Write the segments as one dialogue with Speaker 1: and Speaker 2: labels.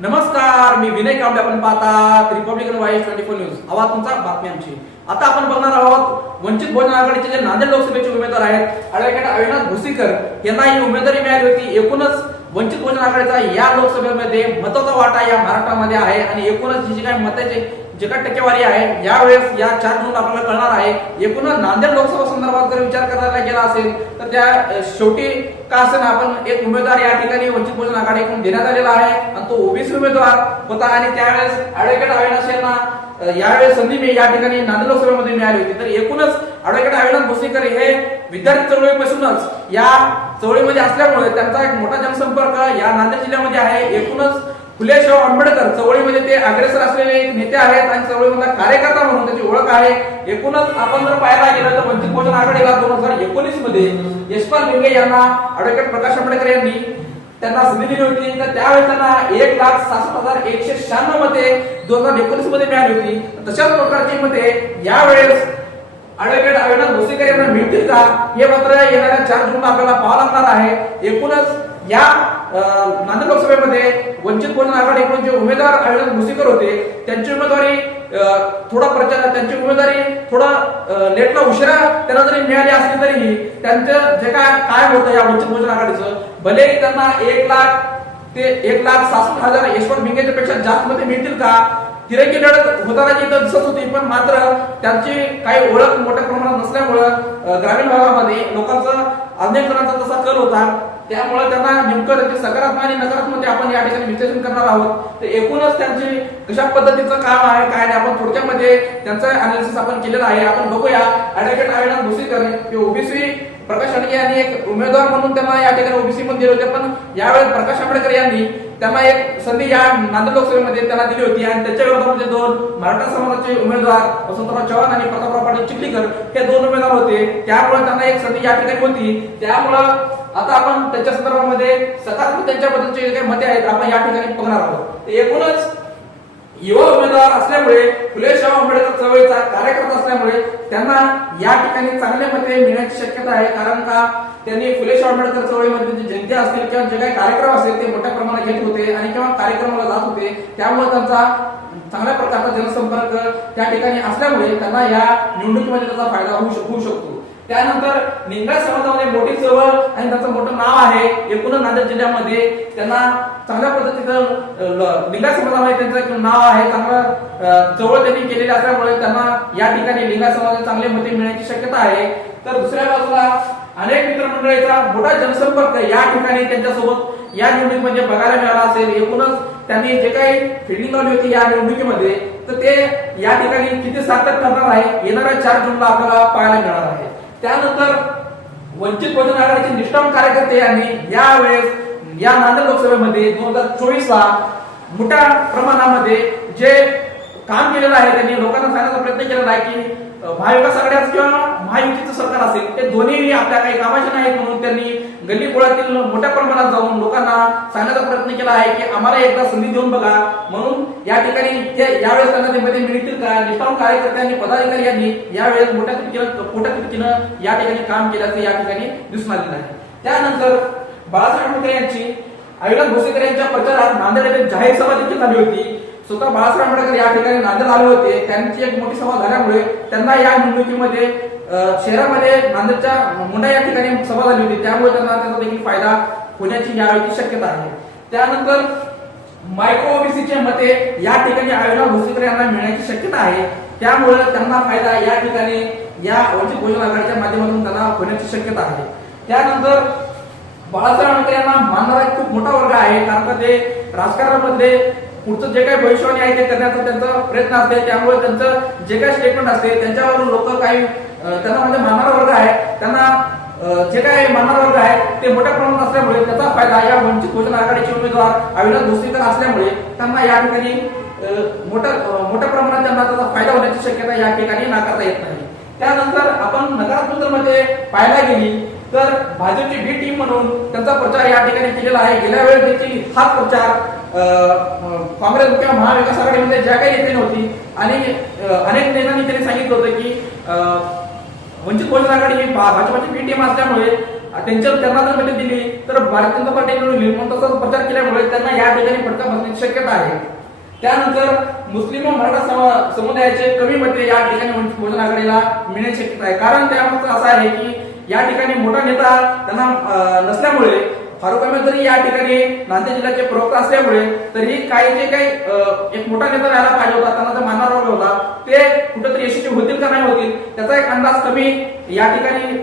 Speaker 1: नमस्कार मी विनय कांबळे. आपण पाहतात Republican voice twenty four news आवाज तुमचा बातम्यांची आता आपण बघणार आहोत वंचित बहुजन आघाडीचे जे नांदेड लोकसभेचे उमेदवार आहेत ॲडव्होकेट अविनाश भुसीकर. यांना ही उमेदवारी मिळाली होती. एकूणच वंचित बहुजन आघाडीचा या लोकसभेमध्ये महत्त्वाचा वाटा या महाराष्ट्रामध्ये आहे. आणि एकूणच जी जी काही मताचे जे टक्केवारी आहे यावेळेस या चार जून आपल्याला कळणार आहे. एकूणच नांदेड लोकसभा संदर्भात जर विचार करायला गेला असेल तर त्या शेवटी का असेल आपण एक उमेदवार या ठिकाणी वंचित बहुजन आघाडीकडून देण्यात आलेला आहे आणि तो ओबीसी उमेदवार होता आणि त्यावेळेस ऍडव्होकेट अविनाश असेल ना यावेळेस संधी मी या ठिकाणी नांदेड लोकसभेमध्ये मिळाली होती. तर एकूणच ऍडव्होकेट अविनाश भोसेकर हे विद्यार्थी चळवळीपासूनच या चळवळीमध्ये असल्यामुळे त्यांचा एक मोठा जनसंपर्क या नांदेड जिल्ह्यामध्ये आहे. एकूणच फुले आंबेडकर चळवळीमध्ये ते अग्रेसर असलेले एक नेते आहेत आणि चळवळीमधला कार्यकर्ता म्हणून त्याची ओळख आहे. एकूणच आपण जर पाहायला गेलं तर वंचित बहुजन आघाडीला दोन हजार एकोणीसमध्ये यशपाल लिंगे यांना ॲडव्होकेट प्रकाश आंबेडकर यांनी त्यांना संधी दिली होती. तर त्यावेळेस त्यांना एक लाख सहासष्ट हजार एकशे शहाण्णव मते दोन हजार एकोणीसमध्ये मिळाली होती. तशाच प्रकारची मते यावेळेस ॲडव्होकेट अविनाश भोसेकर यांना मिळतील का? हे मात्र येणाऱ्या चार जूनला आपल्याला पाहावं लागणार आहे. एकूणच या नांदेड लोकसभेमध्ये वंचित बहुजन आघाडीकडून जे उमेदवार अविनाश भोसेकर होते त्यांची उमेदवारी थोडा प्रचार त्यांची उमेदवारी थोडा लेटला उशिरा त्यांना जरी मिळाली असली तरीही त्यांचं जे काय काय होतं या वंचित बहुजन आघाडीचं भलेही त्यांना एक लाख ते एक लाख सहासष्ट हजार यशवंत भिंगेच्या पेक्षा जास्त मध्ये मिळतील का? तिरंगी लढत होताना इथं दिसत होती पण मात्र त्यांची काही ओळख मोठ्या प्रमाणात नसल्यामुळं ग्रामीण भागामध्ये लोकांचा अनेक तसा कल होता त्यामुळे त्यांना नेमकं त्याचे सकारात्मक आणि नकारात्मक आपण या ठिकाणी विश्लेषण करणार आहोत तर एकूणच त्यांची कशा पद्धतीचं काम आहे काय नाही आपण थोडक्यामध्ये त्यांचं अनालिसिस आपण केलेलं आहे. आपण बघूया ऍडव्होकेट अविनाश भोसीकर करणे ओबीसी प्रकाश आंबेडकर यांनी एक उमेदवार म्हणून त्यांना या ठिकाणी ओबीसी मध्ये दिले होते. पण यावेळेस प्रकाश आंबेडकर यांनी त्यांना एक संधी या नांदेड लोकसभेमध्ये त्यांना दिली होती. आणि त्याच्या विरोधामध्ये म्हणजे दोन मराठा समाजाचे उमेदवार वसंतराव चव्हाण आणि प्रतापराव पाटील चिखलीकर हे दोन उमेदवार होते. त्यामुळे त्यांना एक संधी या ठिकाणी होती. त्यामुळं आता आपण त्यांच्या संदर्भामध्ये सकारात्मक त्यांच्याबद्दलचे जे काही मते आहेत आपण या ठिकाणी बघणार आहोत. एकूणच युवा उमेदवार असल्यामुळे फुले शाहू आंबेडकर चळवळीचा कार्यकर्ता असल्यामुळे त्यांना या ठिकाणी चांगले मते मिळण्याची शक्यता आहे. कारण का? त्यांनी फुले शाळकर आंबेडकर चळवळीमध्ये जे जनता असतील किंवा जे काही कार्यक्रम असतील ते मोठ्या प्रमाणात घेत होते आणि किंवा कार्यक्रमाला जात होते. त्यामुळे त्यांचा चांगल्या प्रकारचा जनसंपर्क त्या ठिकाणी असल्यामुळे त्यांना या निवडणुकीमध्ये त्याचा फायदा होऊ शकतो. त्यानंतर लिंगायत समाजामध्ये मोठी चळवळ आणि त्यांचं मोठं नाव आहे एकूणच नांदेड जिल्ह्यामध्ये. त्यांना चांगल्या पद्धतीचं अं, समाजामध्ये त्यांचं एक नाव आहे चांगलं चवळ चळवळ त्यांनी केलेली असल्यामुळे त्यांना या ठिकाणी लिंगा समाजात चांगले मते मिळण्याची शक्यता आहे. तर दुसऱ्या बाजूला अनेक मित्रमंडळीचा मोठा जनसंपर्क या ठिकाणी त्यांच्यासोबत या निवडणुकीमध्ये बघायला मिळाला असेल. एकूणच त्यांनी जे काही फिल्डिंग लावली होती या निवडणुकीमध्ये तर ते या ठिकाणी किती सार्थक करणार आहे? येणाऱ्या चार जूनला आपल्याला पाहायला मिळणार आहे. त्यानंतर वंचित बहुजन आघाडीचे निष्ठावंत कार्यकर्ते यांनी यावेळेस या नांदेड लोकसभेमध्ये दोन हजार चोवीस ला मोठ्या प्रमाणामध्ये जे काम केलेलं आहे त्यांनी लोकांना सांगण्याचा प्रयत्न केलेला आहे की महाविकास आघाडी किंवा महायुतीचं सरकार असेल ते दोन्ही आपल्या काही कामाचे नाहीत म्हणून त्यांनी गल्ली बोळातील मोठ्या प्रमाणात जाऊन लोकांना सांगण्याचा प्रयत्न केला आहे की आम्हाला एकदा संधी देऊन बघा. म्हणून या ठिकाणी यावेळेस त्यांना ते मध्ये मिळतील का? निष्ठावून कार्यकर्त्यांनी पदाधिकारी यांनी यावेळेस मोठ्या कृतीनं मोठ्या कृतीनं या ठिकाणी काम केल्याचं या ठिकाणी दिसून आलेलं आहे. त्यानंतर बाळासाहेब ठाकरे यांची अविनाश भोसेकर यांच्या प्रचारात नांदेड येथे जाहीर सभा देखील झाली होती. स्वतः बाळासाहेब आंबेडकर या ठिकाणी नांदेड आले होते. त्यांची एक मोठी सभा झाल्यामुळे त्यांना या निवडणुकीमध्ये शहरामध्ये नांदेडच्या मुंडा या ठिकाणी सभा झाली होती. त्यामुळे त्यांना त्याचा देखील फायदा होण्याची यावेळी शक्यता आहे. त्यानंतर मायक्रो ओबीसीचे मते या ठिकाणी आयोजना भोसलेकर यांना मिळण्याची शक्यता आहे. त्यामुळे त्यांना फायदा या ठिकाणी या वंचित बहुजन आघाडीच्या माध्यमातून त्यांना होण्याची शक्यता आहे. त्यानंतर बाळासाहेब आंबेडकर यांना मानणारा एक खूप मोठा वर्ग आहे. कारण का ते राजकारणामध्ये पुढचं जे काही भविष्यवाणी आहे ते करण्याचा त्यांचा प्रयत्न असते. त्यामुळे त्यांचं जे काही स्टेटमेंट असते त्यांच्यावरून लोक काही त्यांना म्हणजे मानणारा वर्ग आहे. त्यांना जे काही मानणारा वर्ग आहे ते मोठ्या प्रमाणात असल्यामुळे त्याचा फायदा या वंचित बहुजन आघाडीचे उमेदवार अविनाश भोसरीकर असल्यामुळे त्यांना या ठिकाणी मोठ्या मोठ्या प्रमाणात त्यांना त्याचा फायदा होण्याची शक्यता या ठिकाणी नाकारता येत नाही. त्यानंतर आपण नकारात्मकमध्ये पाहायला गेली तर भाजपची बी टीम म्हणून त्यांचा प्रचार या ठिकाणी केलेला आहे. गेल्या वेळेस देखील हाच प्रचार काँग्रेस किंवा महाविकास आघाडीमध्ये ज्या काही नेते होती आणि अनेक नेत्यांनी त्यांनी सांगितलं होतं की अं, वंचित बहुजन आघाडी ही भाजपाची भाजपची टीम असल्यामुळे त्यांच्या त्यांना जर मदत दिली तर भारतीय जनता पार्टी निवडून येईल प्रचार केल्यामुळे त्यांना या ठिकाणी फटका बसण्याची शक्यता आहे. त्यानंतर मुस्लिम व मराठा समुदायाचे कमी मते या ठिकाणी वंचित बहुजन आघाडीला मिळण्याची शक्यता आहे. कारण त्यामागचं असं आहे की या ठिकाणी मोठा नेता त्यांना नसल्यामुळे फारुख अहमद जरी या ठिकाणी नांदेड जिल्ह्याचे प्रवक्ता असल्यामुळे तरी काही जे काही एक मोठा नेता राहायला पाहिजे होता त्यांना जो मानणार होता ते कुठेतरी यशस्वी होतील का नाही होतील त्याचा एक अंदाज कमी या ठिकाणी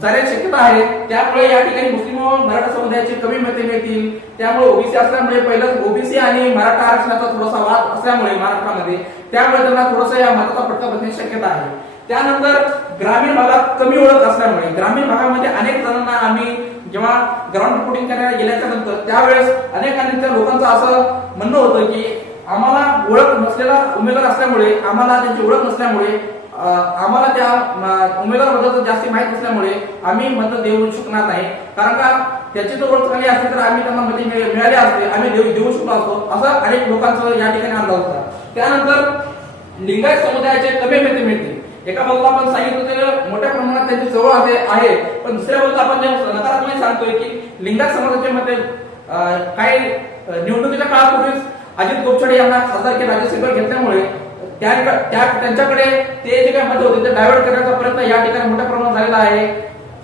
Speaker 1: जाण्याची शक्यता आहे. त्यामुळे या ठिकाणी मुस्लिम व मराठा समुदायाचे कमी मते मिळतील. त्यामुळे ओबीसी असल्यामुळे पहिलं ओबीसी आणि मराठा आरक्षणाचा थोडासा वाद असल्यामुळे महाराष्ट्रामध्ये त्यामुळे त्यांना थोडासा या मताचा फटका बसण्याची शक्यता आहे. त्यानंतर ग्रामीण भागात कमी ओळख असल्यामुळे ग्रामीण भागामध्ये अनेक जणांना आम्ही जेव्हा ग्राउंड रिपोर्टिंग करायला गेल्याच्यानंतर त्यावेळेस अनेकांनी त्या लोकांचं असं म्हणणं होतं की आम्हाला ओळख नसलेला उमेदवार असल्यामुळे आम्हाला त्यांची ओळख नसल्यामुळे आम्हाला त्या उमेदवाराबद्दल जास्ती माहीत नसल्यामुळे आम्ही मत देऊ शकणार नाही. कारण का त्याची जर ओळख चांगली असते तर आम्ही त्यांना मते मिळाले असते आम्ही देऊ देऊ शकलो असतो असं अनेक लोकांचं या ठिकाणी अंदाज होता. त्यानंतर लिंगायत समुदायाचे कमी मते मिळतील. एका बाजूला आपण सांगितलं होतं मोठ्या प्रमाणात त्यांची चवळ आहे पण दुसऱ्या बाजूला आपण जे नकारात्मक सांगतोय की लिंगात समाजाच्या मध्ये अं, काही निवडणुकीच्या काळापूर्वीच अजित गोपछडे यांना खासदारकी राज्यसभेवर घेतल्यामुळे त्या त्यांच्याकडे ते जे काही मत होते ते डायव्हर्ट करण्याचा प्रयत्न या ठिकाणी मोठ्या प्रमाणात झालेला आहे.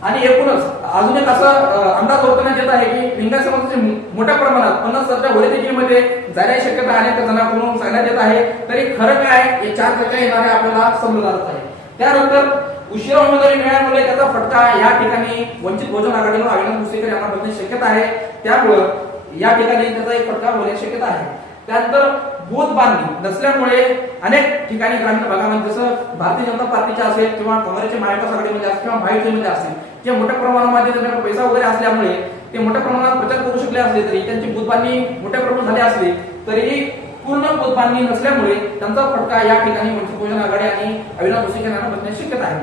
Speaker 1: आणि एकूणच अजून एक असं अंदाज वर्तवण्यात येत आहे की लिंगा समाजाचे मोठ्या प्रमाणात पन्नास सध्या वैद्यकीयमध्ये जाण्याची शक्यता अनेक जणांकडून सांगण्यात येत आहे. तरी खरं काय हे चार चर्चा येणारे आपल्याला समजणार आहे. त्यानंतर उशिरा उमेदवारी मिळाल्यामुळे त्याचा फटका या ठिकाणी वंचित बहुजन आघाडीवर अविनाश भुसेकर यांना बसण्याची शक्यता आहे. त्यामुळं या ठिकाणी त्याचा एक फटका होण्याची शक्यता आहे. त्यानंतर बूथ बांधणी नसल्यामुळे अनेक ठिकाणी ग्रामीण भागामध्ये जसं भारतीय जनता पार्टीच्या असेल किंवा काँग्रेसच्या महाविकास आघाडीमध्ये असेल किंवा महायुतीमध्ये असेल जे मोठ्या प्रमाणामध्ये त्यांच्याकडे पैसा वगैरे असल्यामुळे ते मोठ्या प्रमाणात प्रचार करू शकले असले तरी त्यांची बूथ बांधणी मोठ्या प्रमाणात झाली असली तरीही पूर्ण बूथ नसल्यामुळे त्यांचा फटका या ठिकाणी वंचित बहुजन आघाडी आणि अविनाश भुसेकर यांना बसण्याची शक्यता आहे.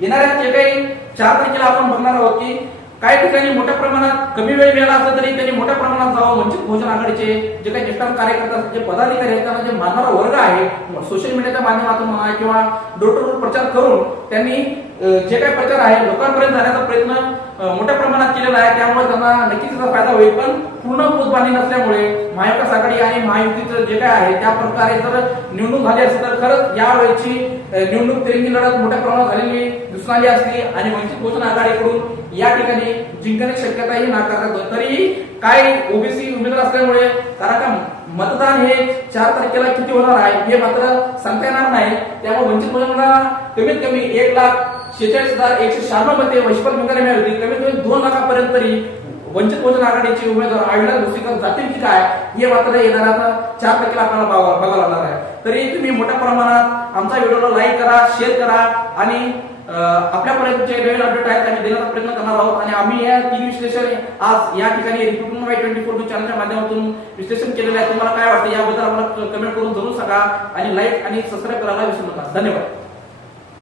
Speaker 1: येणाऱ्या जे काही चार तारखेला आपण बघणार आहोत की काही ठिकाणी मोठ्या प्रमाणात कमी वेळ मिळाला असला तरी त्यांनी मोठ्या प्रमाणात जावं वंचित बहुजन आघाडीचे जे काही ज्येष्ठ कार्यकर्ते जे पदाधिकारी आहेत त्यांना जे मानणारा वर्ग आहे सोशल मीडियाच्या माध्यमातून म्हणा किंवा डोर टू डोर प्रचार करून त्यांनी जे काही प्रचार आहे लोकांपर्यंत जाण्याचा प्रयत्न मोठ्या प्रमाणात केलेला आहे. त्यामुळे त्यांना नक्कीच त्याचा फायदा होईल. पण पूर्ण पोतबांधणी नसल्यामुळे महाविकास आघाडी आणि महायुतीचं जे काय आहे त्या प्रकारे जर निवडणूक झाली असेल तर खरंच यावेळेची निवडणूक तिरंगी लढत मोठ्या प्रमाणात झालेली दिसून आली असली आणि वंचित बहुजन आघाडीकडून या ठिकाणी जिंकण्याची शक्यताही नाकारतात. तरीही काही ओबीसी उमेदवार असल्यामुळे कारण का मतदान हे चार तारखेला किती होणार आहे हे मात्र सांगता येणार नाही. त्यामुळे वंचित बहुजनला कमीत कमी एक लाख शेहेचाळीस हजार एकशे शहाण्णवमध्ये वैश्विक मिळाली मिळाली कमीत कमी दोन लाखापर्यंत तरी वंचित बहुजन आघाडीचे उमेदवार अविनाश भोसीकर जातील की काय? हे मात्र येणाऱ्या चार तारखेला आपल्याला बघा- बघावं लागणार आहे. तरी तुम्ही मोठ्या प्रमाणात आमच्या व्हिडिओला लाईक करा शेअर करा आणि आपल्यापर्यंत जे नवीन अपडेट आहेत आम्ही देण्याचा प्रयत्न करणार आहोत. आणि आम्ही या तीन विश्लेषण आज या ठिकाणी वाय ट्वेंटी फोर चॅनलच्या माध्यमातून विश्लेषण केलेलं आहे. तुम्हाला काय वाटतं याबद्दल आम्हाला कमेंट करून जरूर सांगा आणि लाईक आणि सबस्क्राईब करायला विसरू नका. धन्यवाद.